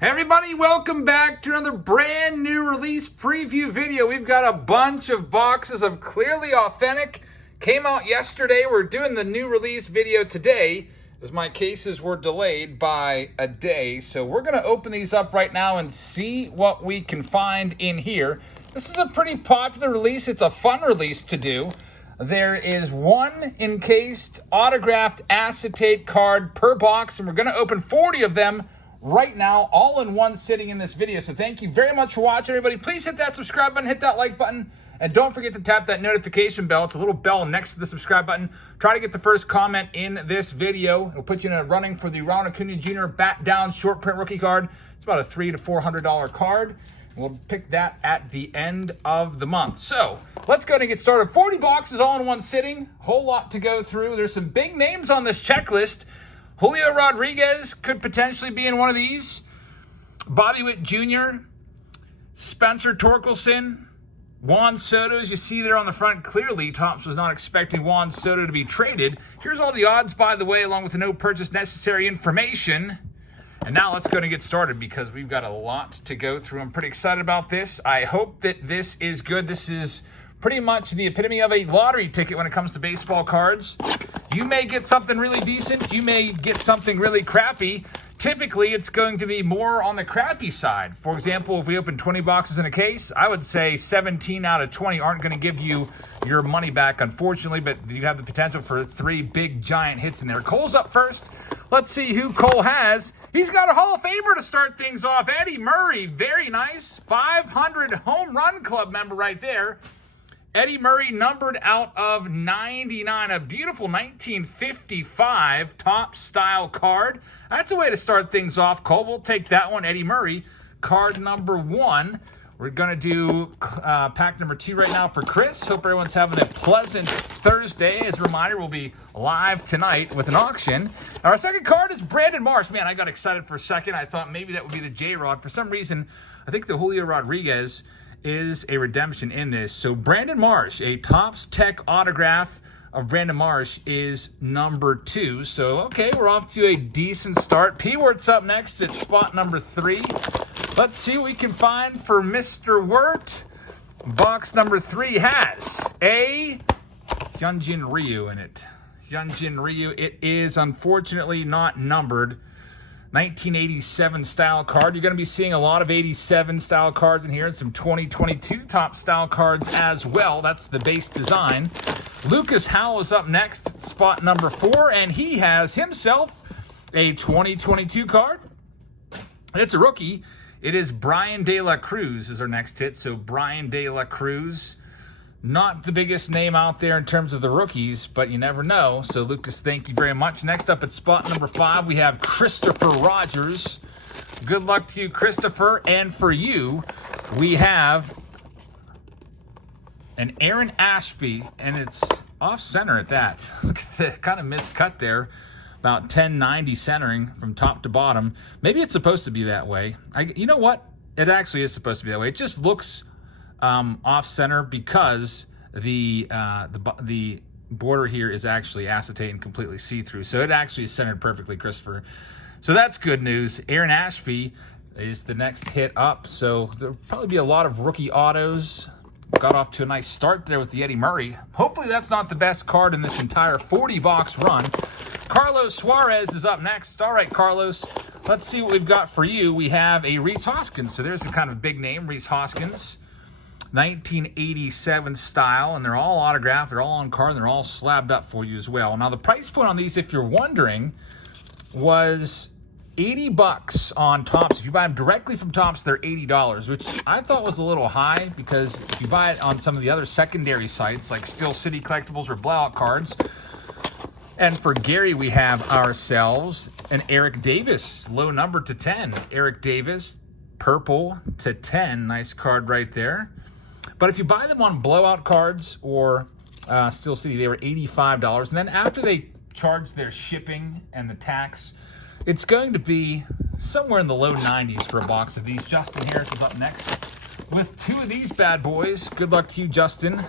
Hey everybody, welcome back to another brand new release preview video. We've got a bunch of boxes of Clearly Authentic. Came out yesterday. We're doing the new release video today as my cases were delayed by a day. So we're going to open these up right now and see what we can find in here. This is a pretty popular release. It's a fun release to do. There is one encased autographed acetate card per box, and we're going to open 40 of them right now, all in one sitting in this video. So thank you very much for watching, everybody. Please hit that subscribe button, hit that like button, and don't forget to tap that notification bell. It's a little bell next to the subscribe button. Try to get the first comment in this video. It'll put you in a running for the Ronald Acuna Jr. Bat Down short print rookie card. It's about a $300 to $400 card. We'll pick that at the end of the month. So let's go ahead and get started. 40 boxes all in one sitting. Whole lot to go through. There's some big names on this checklist. Julio Rodriguez could potentially be in one of these. Bobby Witt Jr., Spencer Torkelson, Juan Soto, as you see there on the front. Clearly, Topps was not expecting Juan Soto to be traded. Here's all the odds, by the way, along with the no purchase necessary information. And now let's go and get started because we've got a lot to go through. I'm pretty excited about this. I hope that this is good. This is pretty much the epitome of a lottery ticket when it comes to baseball cards. You may get something really decent. You may get something really crappy. Typically, it's going to be more on the crappy side. For example, if we open 20 boxes in a case, I would say 17 out of 20 aren't going to give you your money back, unfortunately, but you have the potential for 3 big, giant hits in there. Cole's up first. Let's see who Cole has. He's got a Hall of Famer to start things off. Eddie Murray, very nice. 500 home run club member right there. Eddie Murray numbered out of 99, a beautiful 1955 Topps style card. That's a way to start things off, Cole. We'll take that one, Eddie Murray. Card number 1. We're going to do pack number 2 right now for Chris. Hope everyone's having a pleasant Thursday. As a reminder, we'll be live tonight with an auction. Our second card is Brandon Marsh. Man, I got excited for a second. I thought maybe that would be the J-Rod. For some reason, I think the Julio Rodriguez is a redemption in this. So Brandon Marsh, a Topps Tech autograph of Brandon Marsh is number 2. So, okay, we're off to a decent start. P-Wirt's up next at spot number 3. Let's see what we can find for Mr. Wirt. Box number 3 has a Hyunjin Ryu in it. Hyunjin Ryu, it is unfortunately not numbered. 1987 style card. You're going to be seeing a lot of 87 style cards in here and some 2022 Topps style cards as well. That's the base design. Lucas Howell is up next, spot number 4, and he has himself a 2022 card. And it's a rookie. It is Brian De La Cruz is our next hit. So Brian De La Cruz, not the biggest name out there in terms of the rookies, but you never know. So, Lucas, thank you very much. Next up at spot number 5, we have Christopher Rogers. Good luck to you, Christopher. And for you, we have an Aaron Ashby, and it's off-center at that. Look at the kind of miscut there. About 1090 centering from top to bottom. Maybe it's supposed to be that way. You know what? It actually is supposed to be that way. It just looks off center because the border here is actually acetate and completely see-through. So it actually is centered perfectly, Christopher. So that's good news. Aaron Ashby is the next hit up. So there'll probably be a lot of rookie autos. Got off to a nice start there with the Eddie Murray. Hopefully that's not the best card in this entire 40-box run. Carlos Suarez is up next. All right, Carlos, let's see what we've got for you. We have a Rhys Hoskins. So there's a kind of big name, Rhys Hoskins. 1987 style, and they're all autographed, they're all on card, and they're all slabbed up for you as well. Now, the price point on these, if you're wondering, was $80 on Topps. If you buy them directly from Topps, they're $80, which I thought was a little high because if you buy it on some of the other secondary sites like Steel City Collectibles or Blowout Cards. And for Gary, we have ourselves an Eric Davis, low number to 10. Eric Davis, purple to 10. Nice card right there. But if you buy them on Blowout Cards or Steel City, they were $85. And then after they charge their shipping and the tax, it's going to be somewhere in the low 90s for a box of these. Justin Harris is up next with 2 of these bad boys. Good luck to you, Justin.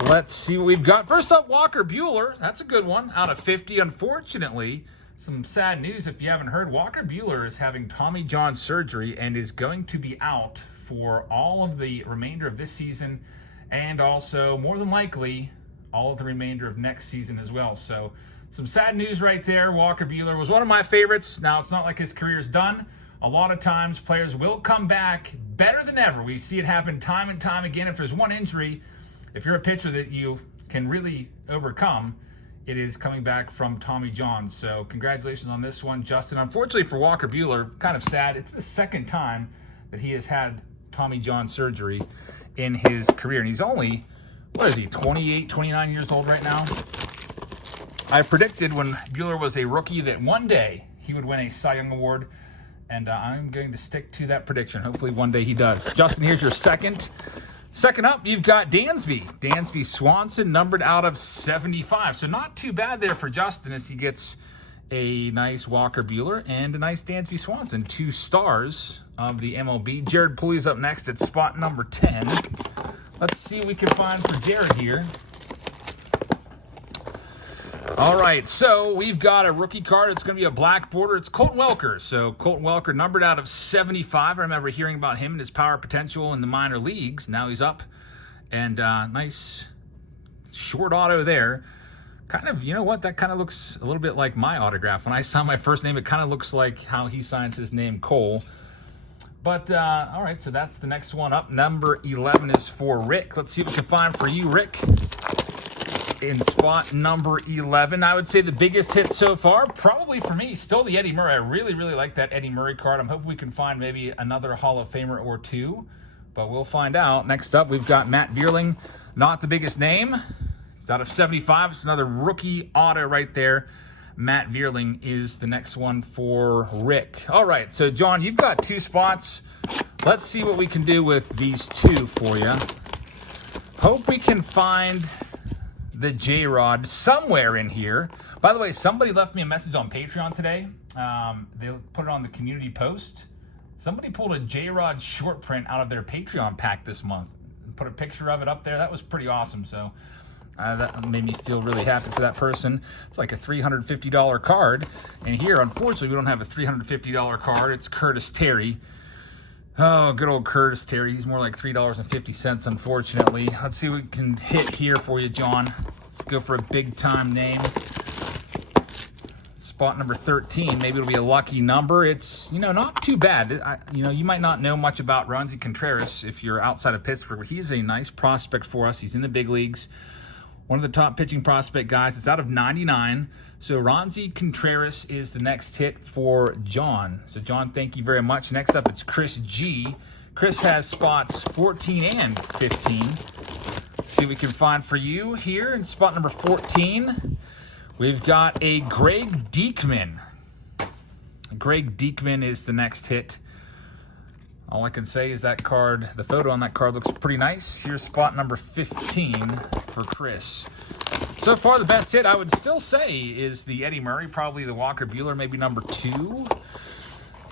Let's see what we've got. First up, Walker Buehler. That's a good one. Out of 50, unfortunately, Some sad news if you haven't heard. Walker Buehler is having Tommy John surgery and is going to be out for all of the remainder of this season, and also more than likely all of the remainder of next season as well. So some sad news right there. Walker Buehler was one of my favorites. Now, it's not like his career's done. A lot of times players will come back better than ever. We see it happen time and time again. If there's one injury, if you're a pitcher that you can really overcome, it is coming back from Tommy John. So congratulations on this one, Justin. Unfortunately for Walker Buehler, kind of sad. It's the second time that he has had Tommy John surgery in his career. And he's only, 28, 29 years old right now? I predicted when Buehler was a rookie that one day he would win a Cy Young Award, and I'm going to stick to that prediction. Hopefully one day he does. Justin, here's your second. Second up, you've got Dansby. Dansby Swanson, numbered out of 75. So not too bad there for Justin as he gets a nice Walker Buehler and a nice Dansby Swanson. 2 stars of the MLB. Jared Pulley's up next at spot number 10. Let's see what we can find for Jared here. All right, so we've got a rookie card. It's going to be a black border. It's Colton Welker. So Colton Welker, numbered out of 75. I remember hearing about him and his power potential in the minor leagues. Now he's up. And nice short auto there. Kind of, you know what? That kind of looks a little bit like my autograph. When I saw my first name, it kind of looks like how he signs his name, Cole. But, all right, so that's the next one up. Number 11 is for Rick. Let's see what we can find for you, Rick. In spot number 11, I would say the biggest hit so far, probably for me, still the Eddie Murray. I really, really like that Eddie Murray card. I'm hoping we can find maybe another Hall of Famer or two, but we'll find out. Next up, we've got Matt Vierling, not the biggest name. It's out of 75. It's another rookie auto right there. Matt Vierling is the next one for Rick. All right, so John, you've got 2 spots. Let's see what we can do with these 2 for you. Hope we can find the J-Rod somewhere in here. By the way, somebody left me a message on Patreon today. They put it on the community post. Somebody pulled a J-Rod short print out of their Patreon pack this month and put a picture of it up there. That was pretty awesome. So that made me feel really happy for that person. It's like a $350 card. And here, unfortunately, we don't have a $350 card. It's Curtis Terry. Oh, good old Curtis Terry. He's more like $3.50, unfortunately. Let's see what we can hit here for you, John. Let's go for a big-time name. Spot number 13. Maybe it'll be a lucky number. It's, not too bad. You might not know much about Ronzi Contreras if you're outside of Pittsburgh, but he's a nice prospect for us. He's in the big leagues. One of the top pitching prospect guys. It's out of 99. So Ronzi Contreras is the next hit for John. So John, thank you very much. Next up, it's Chris G. Chris has spots 14 and 15. Let's see what we can find for you here in spot number 14. We've got a Greg Diekman. Greg Diekman is the next hit. All I can say is that card, the photo on that card looks pretty nice. Here's spot number 15 for Chris. So far, the best hit, I would still say, is the Eddie Murray, probably the Walker Buehler, maybe number 2.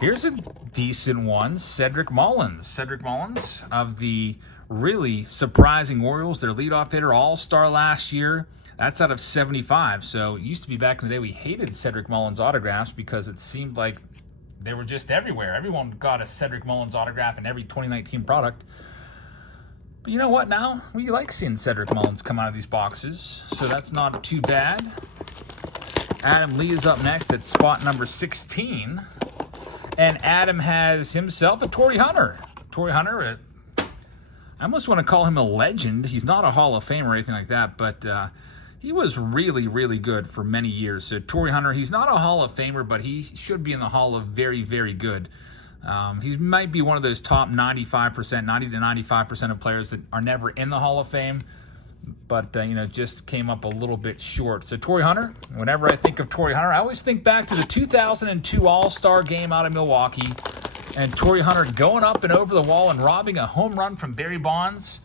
Here's a decent one, Cedric Mullins. Cedric Mullins of the really surprising Orioles, their leadoff hitter, all-star last year. That's out of 75. So it used to be back in the day we hated Cedric Mullins autographs because it seemed like they were just everywhere. Everyone got a Cedric Mullins autograph in every 2019 product. But you know what now? We like seeing Cedric Mullins come out of these boxes, so that's not too bad. Adam Lee is up next at spot number 16. And Adam has himself a Torrey Hunter. Torrey Hunter, I almost want to call him a legend. He's not a Hall of Fame or anything like that, but he was really, really good for many years. So Torrey Hunter, he's not a Hall of Famer, but he should be in the Hall of very, very good. He might be one of those top 95%, 90 to 95% of players that are never in the Hall of Fame, but, just came up a little bit short. So Torrey Hunter, whenever I think of Torrey Hunter, I always think back to the 2002 All-Star game out of Milwaukee, and Torrey Hunter going up and over the wall and robbing a home run from Barry Bonds.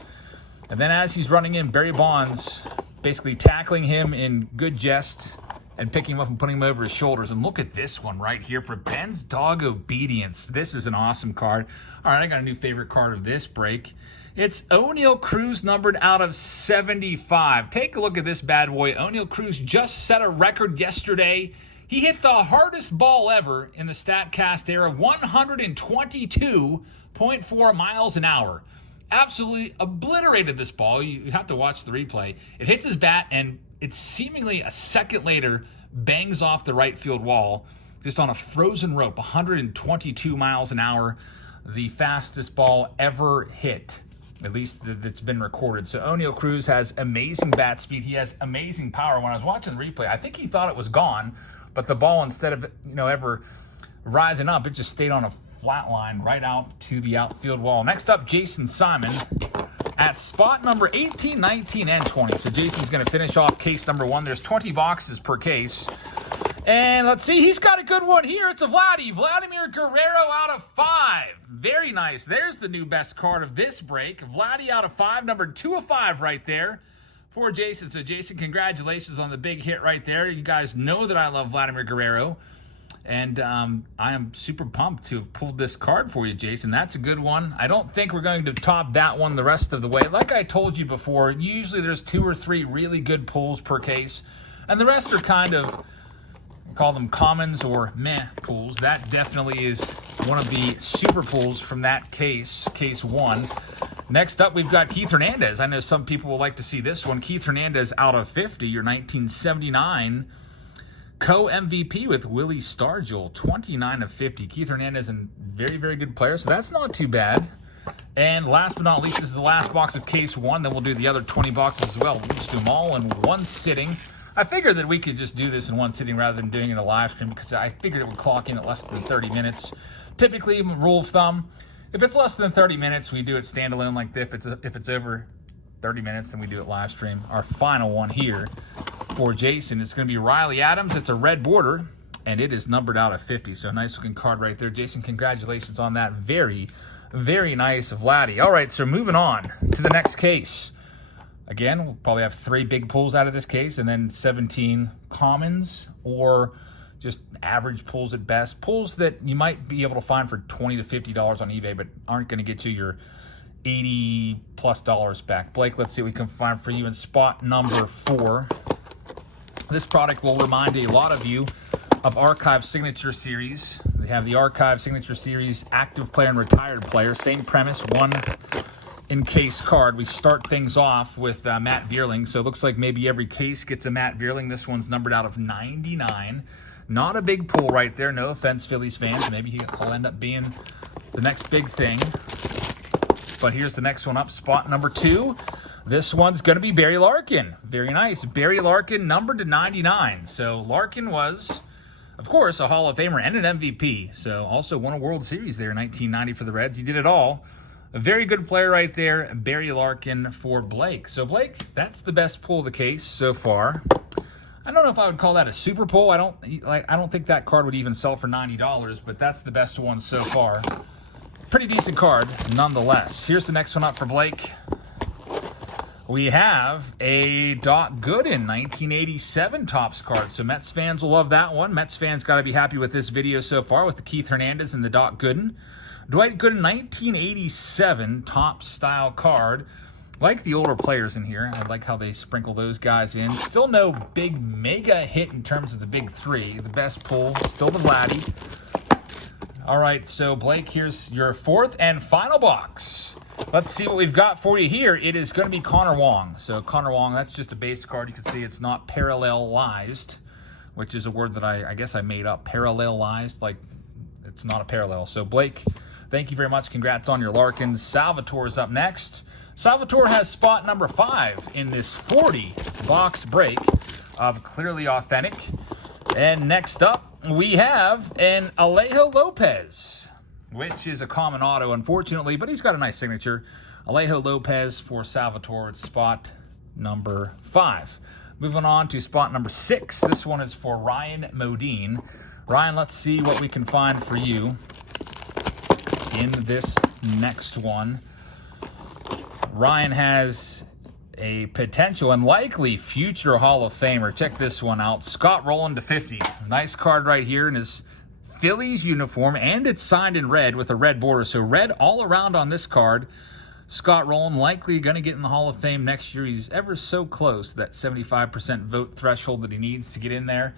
And then as he's running in, Barry Bonds basically tackling him in good jest and picking him up and putting him over his shoulders. And look at this one right here for Ben's Dog Obedience. This is an awesome card. All right, I got a new favorite card of this break. It's O'Neal Cruz, numbered out of 75. Take a look at this bad boy. O'Neal Cruz just set a record yesterday. He hit the hardest ball ever in the StatCast era, 122.4 miles an hour. Absolutely obliterated this ball. You have to watch the replay. It hits his bat, and it's seemingly a second later bangs off the right field wall, just on a frozen rope, 122 miles an hour, the fastest ball ever hit, at least that's been recorded. So Oneil Cruz has amazing bat speed. He has amazing power. When I was watching the replay, I think he thought it was gone, but the ball, instead of ever rising up, it just stayed on a flat line right out to the outfield wall. Next up, Jason Simon at spot number 18, 19, and 20. So Jason's going to finish off case number 1. There's 20 boxes per case. And let's see, he's got a good one here. It's a Vladimir Guerrero out of 5. Very nice. There's the new best card of this break. Vladdy out of 5, number 2 of 5 right there for Jason. So Jason, congratulations on the big hit right there. You guys know that I love Vladimir Guerrero. And I am super pumped to have pulled this card for you, Jason. That's a good one. I don't think we're going to top that one the rest of the way. Like I told you before, usually there's 2 or 3 really good pulls per case. And the rest are kind of, call them commons or meh pulls. That definitely is one of the super pulls from that case, case 1. Next up, we've got Keith Hernandez. I know some people will like to see this one. Keith Hernandez out of 50, your 1979 co-MVP with Willie Stargell, 29 of 50. Keith Hernandez, a very, very good player, so that's not too bad. And last but not least, this is the last box of case 1. Then we'll do the other 20 boxes as well. We'll just do them all in one sitting. I figured that we could just do this in one sitting rather than doing it in a live stream, because I figured it would clock in at less than 30 minutes. Typically, rule of thumb, if it's less than 30 minutes, we do it standalone like this. If it's over 30 minutes, then we do it live stream. Our final one here for Jason, it's going to be Riley Adams. It's a red border, and it is numbered out of 50. So nice looking card right there. Jason, congratulations on that. Very, very nice Vladdy. All right, so moving on to the next case. Again, we'll probably have 3 big pulls out of this case, and then 17 commons or just average pulls at best. Pulls that you might be able to find for $20 to $50 on eBay, but aren't going to get you your $80+ back. Blake, let's see what we can find for you in spot number 4. This product will remind a lot of you of Archive Signature Series. They have the Archive Signature Series active player and retired player. Same premise, 1 in-case card. We start things off with Matt Vierling, so it looks like maybe every case gets a Matt Vierling. This one's numbered out of 99. Not a big pull right there. No offense, Phillies fans. Maybe he'll end up being the next big thing. But here's the next one up, spot number 2. This one's going to be Barry Larkin. Very nice. Barry Larkin, numbered to 99. So Larkin was, of course, a Hall of Famer and an MVP. So also won a World Series there in 1990 for the Reds. He did it all. A very good player right there, Barry Larkin for Blake. So Blake, that's the best pull of the case so far. I don't know if I would call that a super pull. I don't think that card would even sell for $90, but that's the best one so far. Pretty decent card nonetheless. Here's the next one up for Blake. We have a Doc Gooden 1987 Topps card. So Mets fans will love that one. Mets fans got to be happy with this video so far with the Keith Hernandez and the Doc Gooden. Dwight Gooden 1987 Topps style card. Like the older players in here. I like how they sprinkle those guys in. Still no big mega hit in terms of the big 3. The best pull, still the Vladdy. All right, so Blake, here's your 4th and final box. Let's see what we've got for you here. It is going to be Connor Wong. So Connor Wong, that's just a base card. You can see it's not parallelized, which is a word that I guess I made up. Parallelized, like it's not a parallel. So Blake, thank you very much. Congrats on your Larkin. Salvatore is up next. Salvatore has spot number 5 in this 40-box break of Clearly Authentic. And next up, we have an Alejo Lopez, which is a common auto, unfortunately, but he's got a nice signature. Alejo Lopez for Salvatore at spot number 5. Moving on to spot number 6. This one is for Ryan Modine. Ryan, let's see what we can find for you in this next one. Ryan has a potential and likely future Hall of Famer. Check this one out. Scott Rowland to 50. Nice card right here in his Phillies uniform, and it's signed in red with a red border. So red all around on this card. Scott Rowland likely going to get in the Hall of Fame next year. He's ever so close to that 75% vote threshold that he needs to get in there.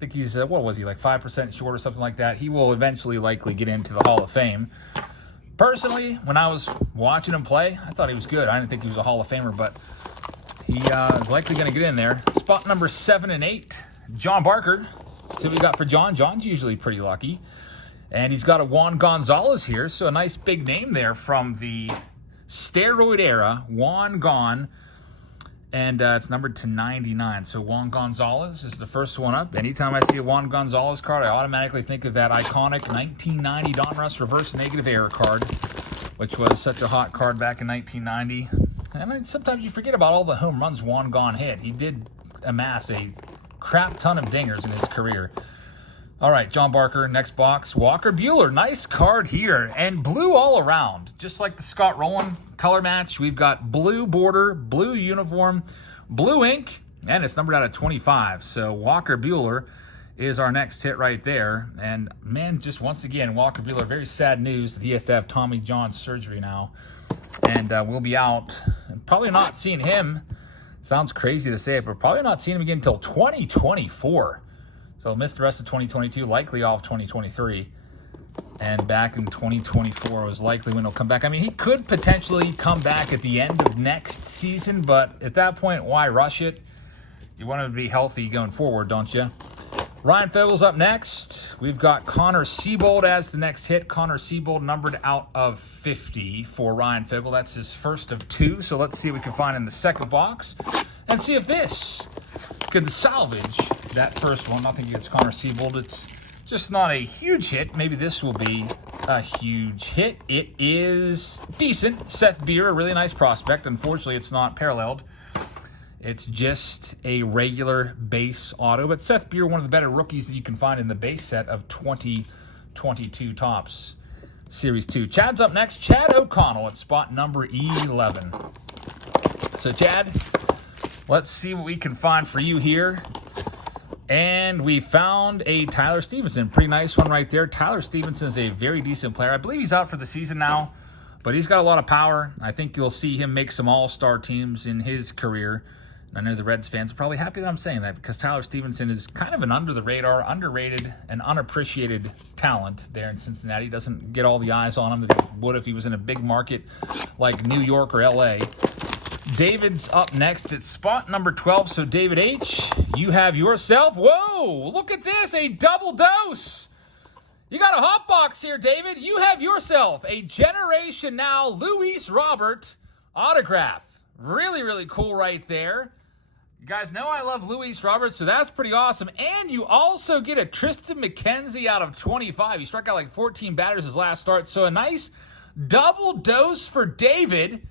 think he's, what was he, like 5% short or something like that. He will eventually likely get into the Hall of Fame. Personally, when I was watching him play, I thought he was good. I didn't think he was a Hall of Famer, but he is likely going to get in there. Spot number 7 and 8, John Barker. Let's see what we got for John. John's usually pretty lucky. And he's got a Juan Gonzalez here, so a nice big name there from the steroid era, Juan Gon. And it's numbered to 99. So Juan Gonzalez is the first one up. Anytime I see a Juan Gonzalez card, I automatically think of that iconic 1990 Donruss reverse negative error card, which was such a hot card back in 1990. I mean, sometimes you forget about all the home runs Juan Gon hit. He did amass a crap ton of dingers in his career. All right, John Barker, next box. Walker Buehler, nice card here. And blue all around, just like the Scott Rowland color match. We've got blue border, blue uniform, blue ink, and it's numbered out of 25. So Walker Buehler is our next hit right there. And man, just once again, Walker Buehler, very sad news that he has to have Tommy John surgery now. And we'll be out, probably not seeing him. Sounds crazy to say it, but probably not seeing him again until 2024. So missed the rest of 2022, likely off 2023. And back in 2024 was likely when he'll come back. I mean, he could potentially come back at the end of next season, but at that point, why rush it? You want him to be healthy going forward, don't you? Ryan Fogel's up next. We've got Connor Seabold as the next hit. Connor Seabold numbered out of 50 for Ryan Fogel. That's his first of 2. So let's see what we can find in the second box and see if this could salvage that first one. Nothing against Connor Seabold. It's just not a huge hit. Maybe this will be a huge hit. It is decent. Seth Beer, a really nice prospect. Unfortunately, it's not paralleled. It's just a regular base auto. But Seth Beer, one of the better rookies that you can find in the base set of 2022 Topps Series 2. Chad's up next. Chad O'Connell at spot number 11. So, Chad, let's see what we can find for you here. And we found a Tyler Stevenson. Pretty nice one right there. Tyler Stevenson is a very decent player. I believe he's out for the season now, but he's got a lot of power. I think you'll see him make some all-star teams in his career. And I know the Reds fans are probably happy that I'm saying that because Tyler Stevenson is kind of an under-the-radar, underrated, and unappreciated talent there in Cincinnati. He doesn't get all the eyes on him that he would if he was in a big market like New York or L.A. David's up next at spot number 12. So, David H., you have yourself, whoa, look at this, a double dose. You got a hot box here, David. You have yourself a Generation Now Luis Robert autograph. Really, really cool right there. You guys know I love Luis Robert, so that's pretty awesome. And you also get a Tristan McKenzie out of 25. He struck out like 14 batters his last start. So a nice double dose for David.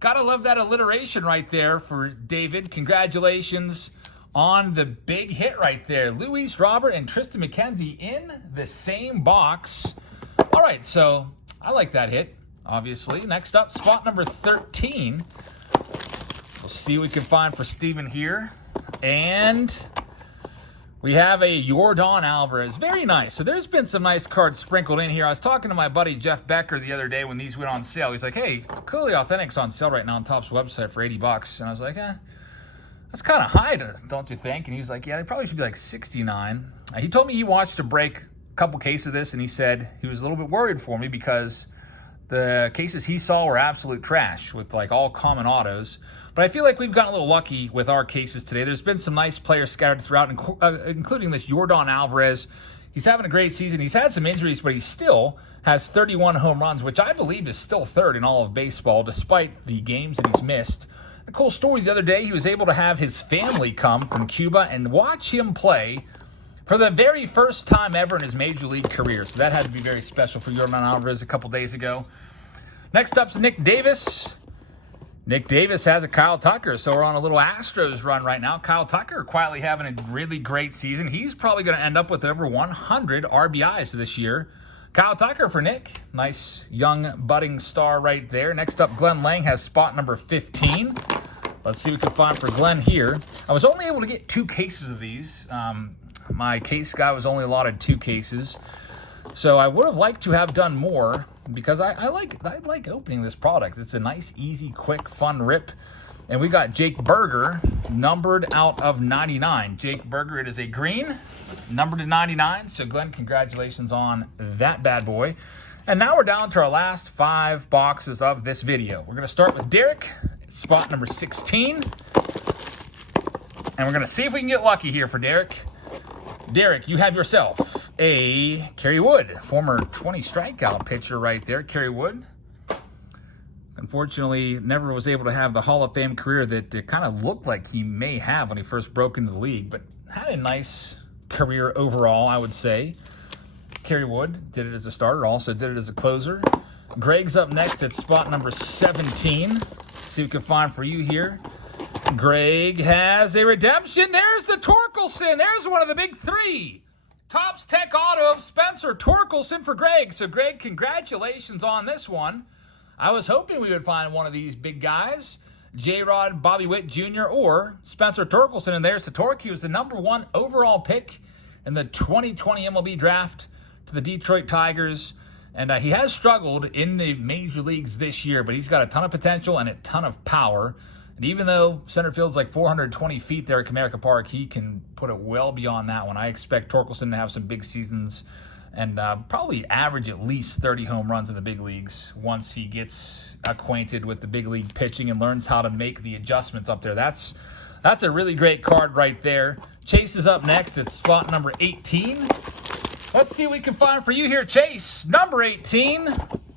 Gotta love that alliteration right there for David. Congratulations on the big hit right there. Luis Robert and Tristan McKenzie in the same box. All right, so I like that hit, obviously. Next up, spot number 13. We'll see what we can find for Steven here. And we have a Yordan Alvarez. Very nice. So there's been some nice cards sprinkled in here. I was talking to my buddy Jeff Becker the other day when these went on sale. He's like, hey, Clearly Authentic's on sale right now on Topps website for $80. And I was like, that's kind of high, don't you think? And he was like, yeah, they probably should be like $69. He told me he watched a break, a couple cases of this, and he said he was a little bit worried for me because the cases he saw were absolute trash with like all common autos. But I feel like we've gotten a little lucky with our cases today. There's been some nice players scattered throughout, including this Yordan Alvarez. He's having a great season. He's had some injuries, but he still has 31 home runs, which I believe is still third in all of baseball, despite the games that he's missed. A cool story the other day, he was able to have his family come from Cuba and watch him play for the very first time ever in his major league career. So that had to be very special for Yordan Alvarez a couple days ago. Next up's Nick Davis. Nick Davis has a Kyle Tucker, so we're on a little Astros run right now. Kyle Tucker quietly having a really great season. He's probably going to end up with over 100 RBIs this year. Kyle Tucker for Nick. Nice young budding star right there. Next up, Glenn Lang has spot number 15. Let's see what we can find for Glenn here. I was only able to get 2 cases of these. My case guy was only allotted 2 cases. So I would have liked to have done more because I like opening this product. It's a nice, easy, quick, fun rip. And we got Jake Berger numbered out of 99. Jake Berger, it is a green. numbered to 99. So Glenn, congratulations on that bad boy. And now we're down to our last 5 boxes of this video. We're going to start with Derek, spot number 16. And we're going to see if we can get lucky here for Derek. Derek, you have yourself a Kerry Wood, former 20 strikeout pitcher right there, Kerry Wood. Unfortunately, never was able to have the Hall of Fame career that it kind of looked like he may have when he first broke into the league, but had a nice career overall, I would say. Kerry Wood did it as a starter, also did it as a closer. Greg's up next at spot number 17. See what we can find for you here. Greg has a redemption. There's the Torkelson. There's one of the big 3. Topps Tech Auto of Spencer Torkelson for Greg. So, Greg, congratulations on this one. I was hoping we would find one of these big guys, J-Rod, Bobby Witt Jr., or Spencer Torkelson. And there's the Torque. He was the #1 overall pick in the 2020 MLB draft to the Detroit Tigers. And he has struggled in the major leagues this year, but he's got a ton of potential and a ton of power. And even though center field's like 420 feet there at Comerica Park, he can put it well beyond that one. I expect Torkelson to have some big seasons and probably average at least 30 home runs in the big leagues once he gets acquainted with the big league pitching and learns how to make the adjustments up there. That's a really great card right there. Chase is up next at spot number 18. Let's see what we can find for you here, Chase. Number 18.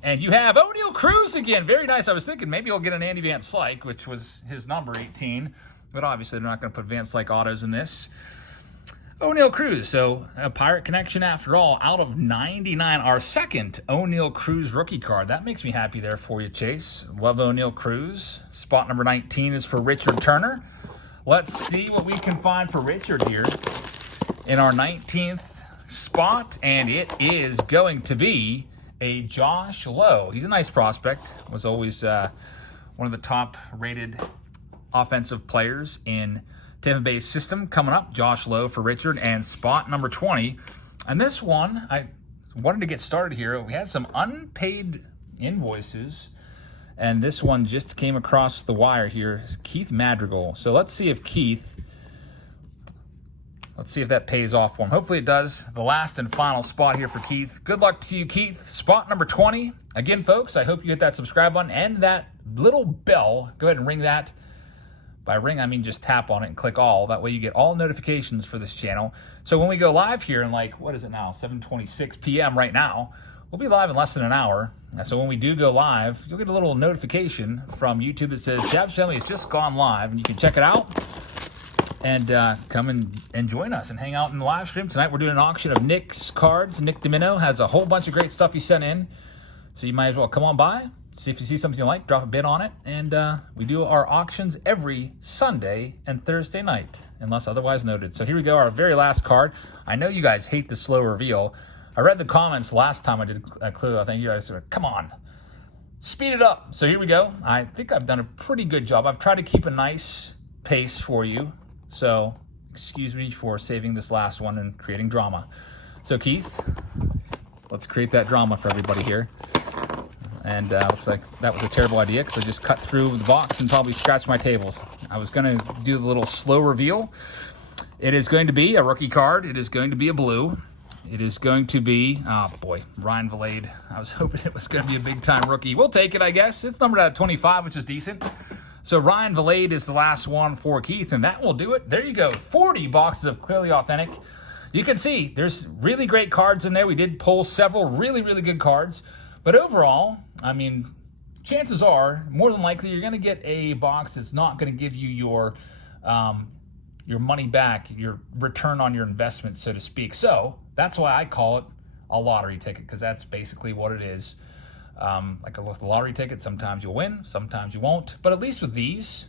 And you have O'Neal Cruz again. Very nice. I was thinking maybe he'll get an Andy Van Slyke, which was his number 18. But obviously they're not going to put Van Slyke autos in this. O'Neal Cruz. So a Pirate connection after all. Out of 99, our second O'Neal Cruz rookie card. That makes me happy there for you, Chase. Love O'Neal Cruz. Spot number 19 is for Richard Turner. Let's see what we can find for Richard here in our 19th spot. And it is going to be a Josh Lowe. He's a nice prospect. Was always one of the top rated offensive players in Tampa Bay's system. Coming up, Josh Lowe for Richard, and spot number 20. And this one, I wanted to get started here. We had some unpaid invoices, and this one just came across the wire here. Keith Madrigal. So let's see if that pays off for him. Hopefully it does. The last and final spot here for Keith. Good luck to you, Keith. Spot number 20. Again, folks, I hope you hit that subscribe button and that little bell. Go ahead and ring that. By ring, I mean just tap on it and click all. That way you get all notifications for this channel. So when we go live here in what is it now, 7:26 p.m. right now, we'll be live in less than an hour. So when we do go live, you'll get a little notification from YouTube that says Jabs Family has just gone live, and you can check it out. And come and join us and hang out in the live stream. Tonight we're doing an auction of Nick's cards. Nick Domino has a whole bunch of great stuff he sent in. So you might as well come on by, see if you see something you like, drop a bid on it. And we do our auctions every Sunday and Thursday night, unless otherwise noted. So here we go, our very last card. I know you guys hate the slow reveal. I read the comments last time I did a clue. I think you guys said, come on, speed it up. So here we go. I think I've done a pretty good job. I've tried to keep a nice pace for you. So, excuse me for saving this last one and creating drama. So, Keith, let's create that drama for everybody here. And looks like that was a terrible idea because I just cut through the box and probably scratched my tables. I was going to do the little slow reveal. It is going to be a rookie card. It is going to be a blue. It is going to be, oh boy, Ryan Valade. I was hoping it was going to be a big-time rookie. We'll take it, I guess. It's numbered at 25, which is decent. So Ryan Valade is the last one for Keith, and that will do it. There you go, 40 boxes of Clearly Authentic. You can see there's really great cards in there. We did pull several really, really good cards. But overall, I mean, chances are, more than likely, you're going to get a box that's not going to give you your money back, your return on your investment, so to speak. So that's why I call it a lottery ticket, because that's basically what it is. Like with a lottery ticket, sometimes you'll win, sometimes you won't. But at least with these,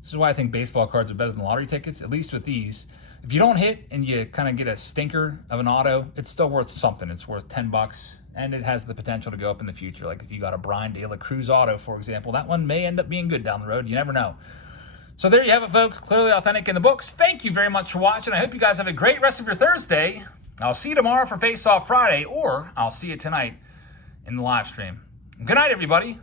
this is why I think baseball cards are better than lottery tickets. At least with these, if you don't hit and you kind of get a stinker of an auto, it's still worth something. It's worth $10, and it has the potential to go up in the future. Like if you got a Brian De La Cruz auto, for example, that one may end up being good down the road. You never know. So there you have it, folks. Clearly Authentic in the books. Thank you very much for watching. I hope you guys have a great rest of your Thursday. I'll see you tomorrow for Face Off Friday, or I'll see you tonight in the live stream. Good night, everybody.